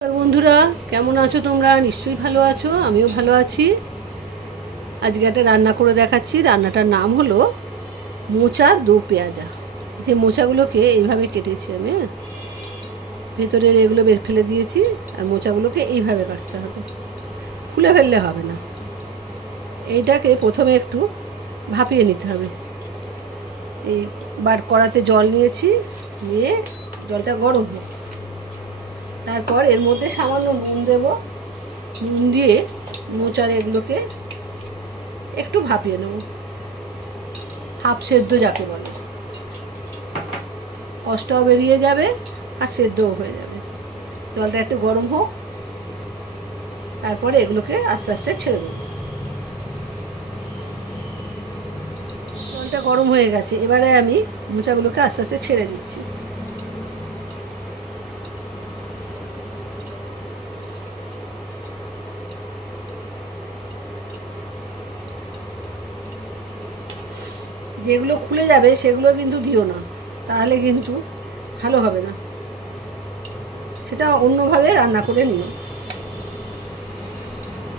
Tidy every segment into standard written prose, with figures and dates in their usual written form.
বন্ধুরা কেমন আছো তোমরা? নিশ্চয়ই ভালো আছো, আমিও ভালো আছি। আজকে একটা রান্না করে দেখাচ্ছি। রান্নাটার নাম হলো মোচা দো পেঁয়াজা। যে মোচাগুলোকে এইভাবে কেটেছি আমি, ভেতরের এগুলো বের ফেলে দিয়েছি, আর মোচাগুলোকে এইভাবে কাটতে হবে, খুলে ফেললে হবে না। এইটাকে প্রথমে একটু ভাপিয়ে নিতে হবে। এই কড়াতে জল নিয়েছি, নিয়ে জলটা গরম হোক, তারপর এর মধ্যে সামান্য নুন দেব। নুন দিয়ে মোচার এগুলোকে একটু ভাপিয়ে নেব, হাফ সেদ্ধ যাকে বলে। কষ্টও বেরিয়ে যাবে আর সেদ্ধও হয়ে যাবে। জলটা একটু গরম হোক, তারপরে এগুলোকে আস্তে আস্তে ছেড়ে দেব। জলটা গরম হয়ে গেছে, এবারে আমি মোচাগুলোকে আস্তে আস্তে ছেড়ে দিচ্ছি। যেগুলো খুলে যাবে সেগুলো কিন্তু দিও না, তাহলে কিন্তু ভালো হবে না। সেটা অন্যভাবে রান্না করে নিও।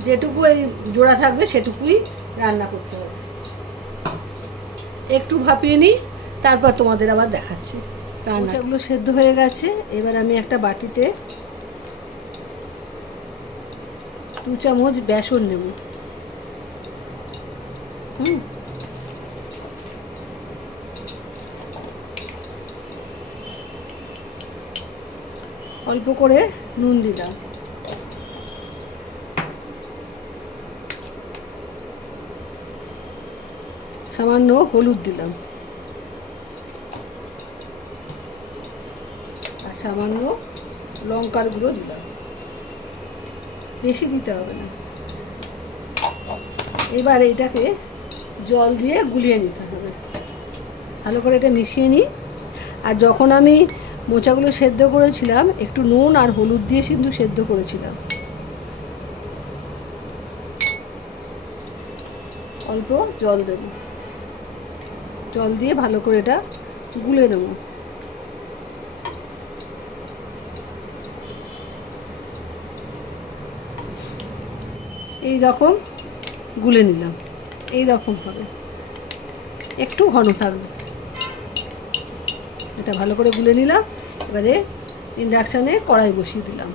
যেটুকু এই জোড়া থাকবে সেটুকুই রান্না করতে হবে। একটু ভাপিয়ে নিই, তারপর তোমাদের আবার দেখাচ্ছি। মোচাগুলো সেদ্ধ হয়ে গেছে। এবার আমি একটা বাটিতে 2 চামচ বেসন নেব। অল্প করে নুন দিলাম, সামান্য হলুদ দিলাম, আর সামান্য লঙ্কার গুঁড়ো দিলাম। বেশি দিতে হবে না। এবার এটাকে জল দিয়ে গুলিয়ে নিতে হবে। ভালো করে এটা মিশিয়ে নিই। আর যখন আমি মোচাগুলো সেদ্ধ করেছিলাম, একটু নুন আর হলুদ দিয়ে কিন্তু সেদ্ধ করেছিলাম। অল্প জল দেব, জল দিয়ে ভালো করে এটা গুলে নেব। এই রকম গুলে নিলাম, এই রকম হবে, একটু ঘন থাকবে। এটা ভালো করে গুলে নিলাম। এবারে ইন্ডাকশানে কড়াই বসিয়ে দিলাম,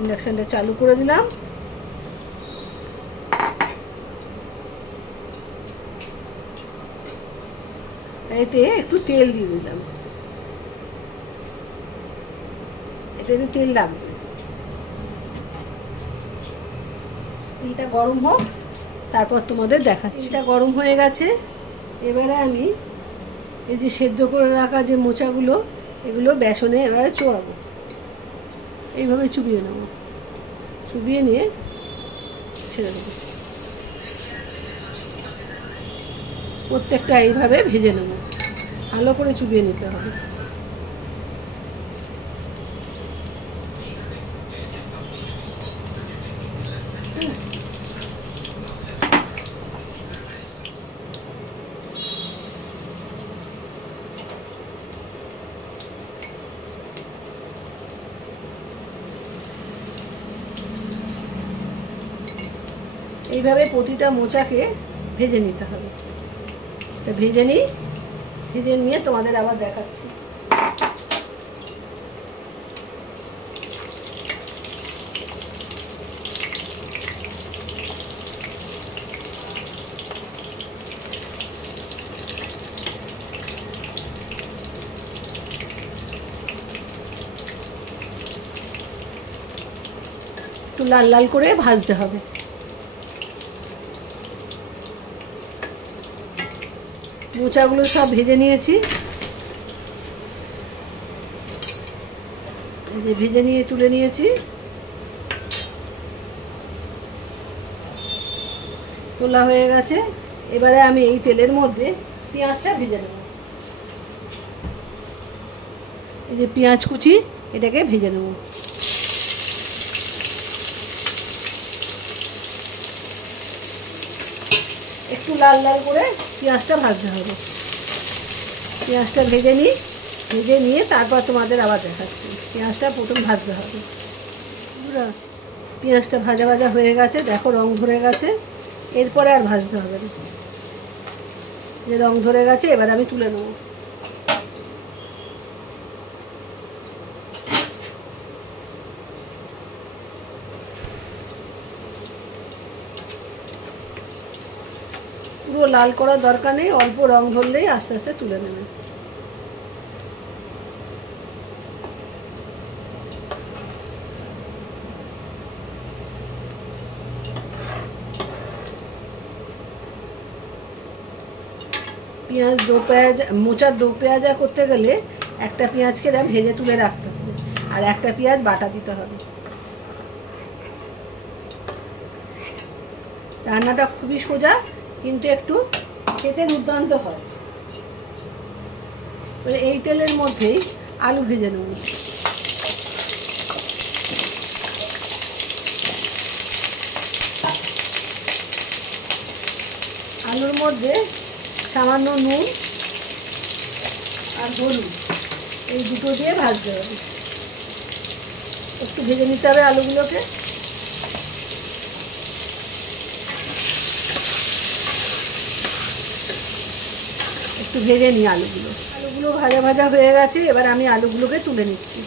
ইন্ডাকশানটা চালু করে দিলাম। এতে একটু তেল দিয়ে দিলাম, এটাতে তেল লাগবে। তেলটা গরম হোক, তারপর তোমাদের দেখাচ্ছি। এটা গরম হয়ে গেছে। এবারে আমি এই যে সেদ্ধ করে রাখা যে মোচাগুলো, এগুলো বেসনে এবারে চোয়াবো। এইভাবে চুবিয়ে নেব, চুবিয়ে নিয়ে ছেড়ে দেবো। প্রত্যেকটা এইভাবে ভেজে নেব, ভালো করে চুবিয়ে নিতে হবে। এইভাবে প্রতিটা মোচাকে ভেজে নিতে হবে। এটা ভেজে নিই, ভেজে নিয়ে তোমাদের আবার দেখাচ্ছি। একটু লাল লাল করে ভাজতে হবে। মোচাগুলো সব ভেজে নিয়েছি, এই যে ভেজে নিয়ে তুলে নিয়েছি। তোলা হয়ে গেছে। এবারে আমি এই তেলের মধ্যে পেঁয়াজটা ভেজে নেব। এই যে পেঁয়াজ কুচি, এটাকে ভেজে নেব। একটু লাল লাল করে পেঁয়াজটা ভাজতে হবে। পেঁয়াজটা ভেজে নিই, ভেজে নিয়ে তারপর তোমাদের আবার দেখাচ্ছি। পেঁয়াজটা প্রথম ভাজতে হবে। পেঁয়াজটা ভাজা ভাজা হয়ে গেছে, দেখো রং ধরে গেছে। এরপরে আর ভাজতে হবে না, যে রং ধরে গেছে। এবার আমি তুলে নেব। পুরো লাল করার দরকার নেই, অল্প রং ধরলেই আস্তে আস্তে তুলে নেবে। পেঁয়াজ দো পেঁয়াজ মোচার দো পেঁয়াজা করতে গেলে একটা পেঁয়াজকে ভেজে তুলে রাখতে হবে, আর একটা পেঁয়াজ বাটা দিতে হবে। রান্নাটা খুবই সোজা, কিন্তু একটু খেতে দুর্দান্ত হয়। এই তেলের মধ্যেই আলু ভেজে নেব। আলুর মধ্যে সামান্য নুন আর হলুদ এই দুটো দিয়ে ভাজতে হবে। একটু ভেজে নিতে হবে আলুগুলোকে। একটু ভেজে নিই আলুগুলো ভাজা ভাজা হয়ে গেছে। এবার আমি আলুগুলোকে তুলে নিচ্ছি।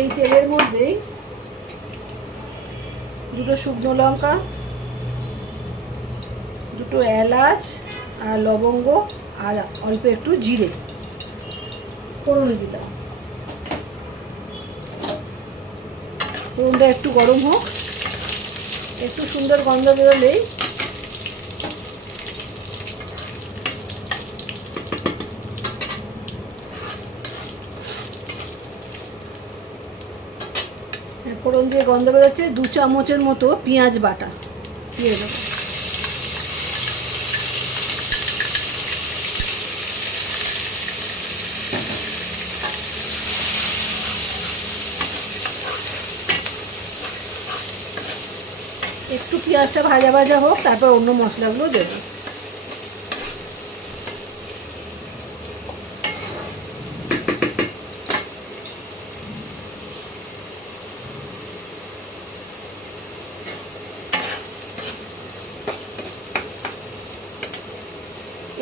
এই তেলের মধ্যেই দুটো শুকনো লঙ্কা, দুটো এলাচ আর লবঙ্গ আর অল্প একটু জিরে ফোড়নে দিলাম। ফোড়নটা একটু গরম হোক, একটু সুন্দর গন্ধ বেরোলেই ফোড়ন দিয়ে গন্ধ বেরোচ্ছে, 2 চামচের মতো পেঁয়াজ বাটা দিয়ে দেবো। একটু পেঁয়াজটা ভাজা ভাজা হোক, তারপর অন্য মশলাগুলো দেবো।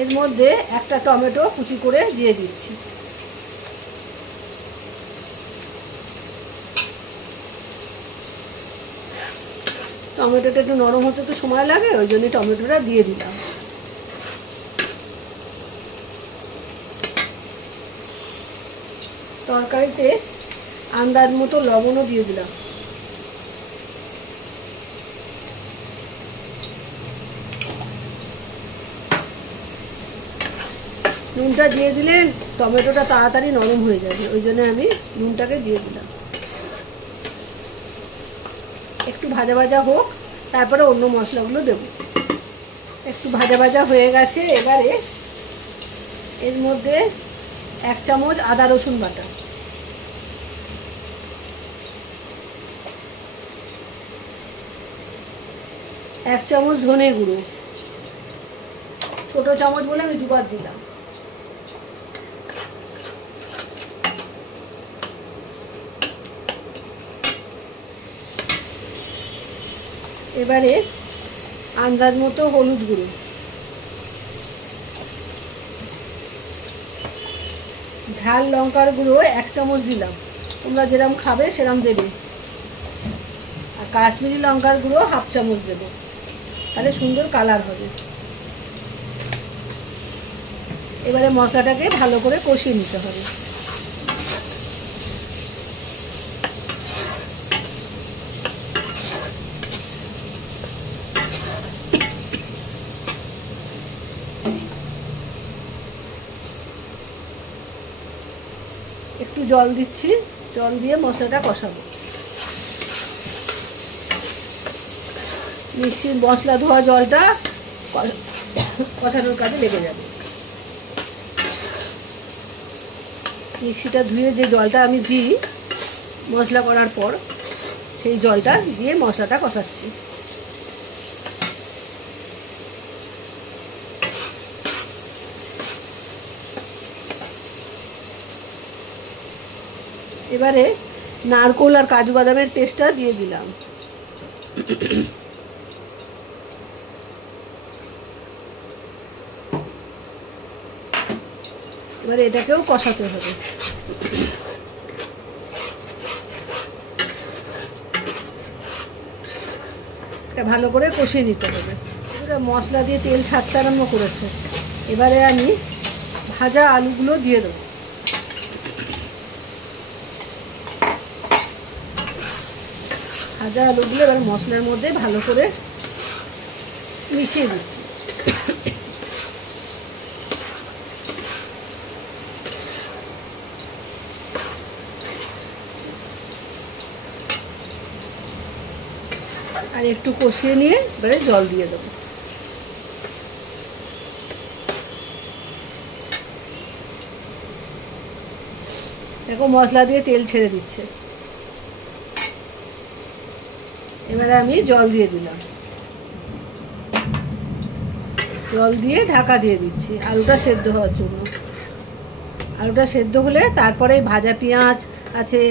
এর মধ্যে একটা টমেটো কুচি করে দিয়ে দিচ্ছি। টমেটোটা একটু নরম হতে তো সময় লাগে, ওই জন্য টমেটোটা দিয়ে দিলাম। তরকারিতে আন্দাজ মতো লবণও দিয়ে দিলাম। নুনটা দিয়ে দিলে টমেটোটা তাড়াতাড়ি নরম হয়ে যাবে, ওই জন্য আমি নুনটাকে দিয়ে দিলাম। একটু ভাজা ভাজা হোক, তারপরে অন্য মশলাগুলো দেব। একটু ভাজা ভাজা হয়ে গেছে। এবারে এর মধ্যে 1 চামচ আদা রসুন বাটা, 1 চামচ ধনে গুঁড়ো, ছোট চামচ বলে আমি দুবার দিলাম। এবারে আন্দাজ মতো হলুদ গুঁড়ো, ঝাল লঙ্কার গুঁড়ো 1 চামচ দিলাম। তোমরা যেরকম খাবে সেরকম দেবে। আর কাশ্মীরি লঙ্কার গুঁড়ো 1/2 চামচ দেবো, তাহলে সুন্দর কালার হবে। এবারে মশলাটাকে ভালো করে কষিয়ে নিতে হবে। একটু জল দিচ্ছি, জল দিয়ে মশলাটা কষাবো। মিক্সির মশলা ধোয়া জলটা কষানোর কাজে লেগে যাবে। মিক্সিটা ধুয়ে যে জলটা আমি দিই মশলা করার পর, সেই জলটা দিয়ে মশলাটা কষাচ্ছি। এবারে নারকোল আর কাজু বাদামের পেস্টটা দিয়ে দিলাম। এবারে এটাকেও কষাতে হবে। এটা ভালো করে কষিয়ে নিতে হবে। এবারে মশলা দিয়ে তেল ছাড়তে আরম্ভ করেছে। এবারে আমি ভাজা আলুগুলো দিয়ে দেবো। ভাজা আলুগুলো এবার মশলার মধ্যে ভালো করে মিশিয়ে দিচ্ছি। আর একটু কষিয়ে নিয়ে এবারে জল দিয়ে দেবো। দেখো মশলা দিয়ে তেল ছেড়ে দিচ্ছে। এবারে আমি জল দিয়ে দিলাম। জল দিয়ে ঢাকা দিয়ে দিচ্ছি আলুটা সেদ্ধ হওয়ার জন্য। আলুটা সেদ্ধ হলে তারপরে ভাজা পেঁয়াজ আছে,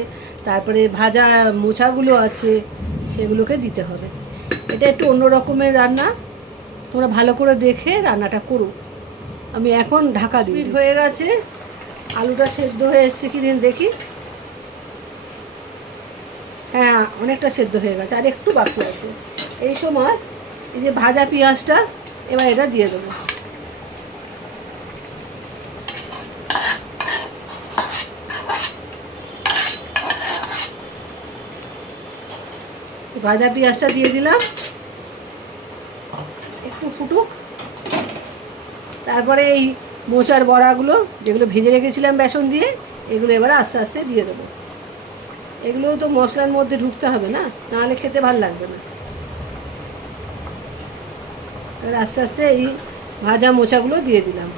তারপরে ভাজা মোচাগুলো আছে, সেগুলোকে দিতে হবে। এটা একটু অন্য রকমের রান্না, তোমরা ভালো করে দেখে রান্নাটা করো। আমি এখন ঢাকা দিই। হয়ে গেছে, আলুটা সেদ্ধ হয়ে এসছে কি দিন দেখি। হ্যাঁ, অনেকটা সেদ্ধ হয়ে গেছে, আর একটু বাকি আছে। এই সময় এই যে ভাজা পেঁয়াজটা এবার এটা দিয়ে দেবো। ভাজা পেঁয়াজটা দিয়ে দিলাম, একটু ফুটুক। তারপরে এই মোচার বড়াগুলো যেগুলো ভেজে রেখেছিলাম বেসন দিয়ে, এগুলো এবার আস্তে আস্তে দিয়ে দেবো। এগুলোও তো মশলার মধ্যে ঢুকতে হবে না, নাহলে খেতে ভালো লাগবে না। এবার আস্তে আস্তে এই ভাজা মোচাগুলো দিয়ে দিলাম।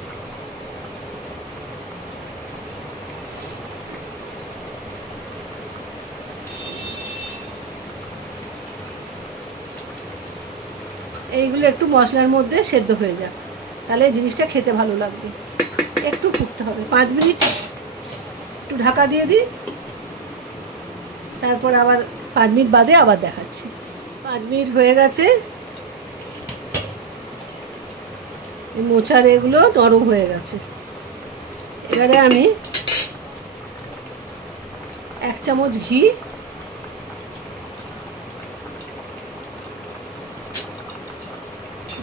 এইগুলো একটু মশলার মধ্যে সেদ্ধ হয়ে যাক, তাহলে জিনিসটা খেতে ভালো লাগবে। একটু ফুটতে হবে, 5 মিনিট একটু ঢাকা দিয়ে দিই। তারপর আবার 5 মিনিট বাদে আবার দেখাচ্ছি। 5 মিনিট হয়ে গেছে, মোচার এগুলো নরম হয়ে গেছে। এবারে আমি 1 চামচ ঘি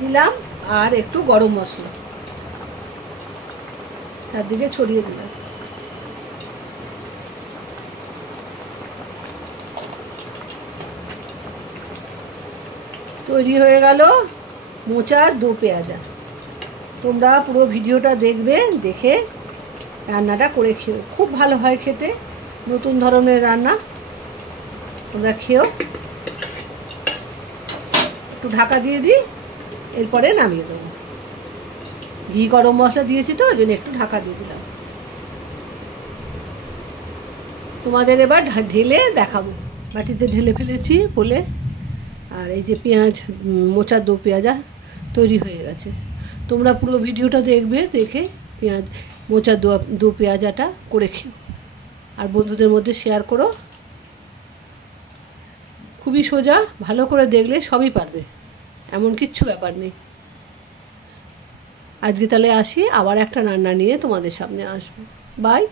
দিলাম আর একটু গরম মশলা চারদিকে ছড়িয়ে দিলাম। তৈরি হয়ে গেল মোচার দো পেঁয়াজা। তোমরা পুরো ভিডিওটা দেখবে, দেখে রান্নাটা করে খেও। খুব ভালো হয় খেতে, নতুন ধরনের রান্না। তোমরা খেও। একটু ঢাকা দিয়ে দিই, এরপরে নামিয়ে দেবো। ঘি গরম মশলা দিয়েছি তো, ওই জন্য একটু ঢাকা দিয়ে দিলাম। তোমাদের এবার ঢেলে দেখাবো। বাটিতে ঢেলে ফেলেছি বলে। আর এই যে পেঁয়াজ, মোচার দো পেঁয়াজা তৈরি হয়ে গেছে। তোমরা পুরো ভিডিওটা দেখবে, দেখে মোচার দো পেঁয়াজাটা করে খেও। আর বন্ধুদের মধ্যে শেয়ার করো। খুবই সোজা, ভালো করে দেখলে সবই পারবে, এমন কিচ্ছু ব্যাপার নেই। আজকে তাহলে আসি, আবার একটা রান্না নিয়ে তোমাদের সামনে আসবো। বাই।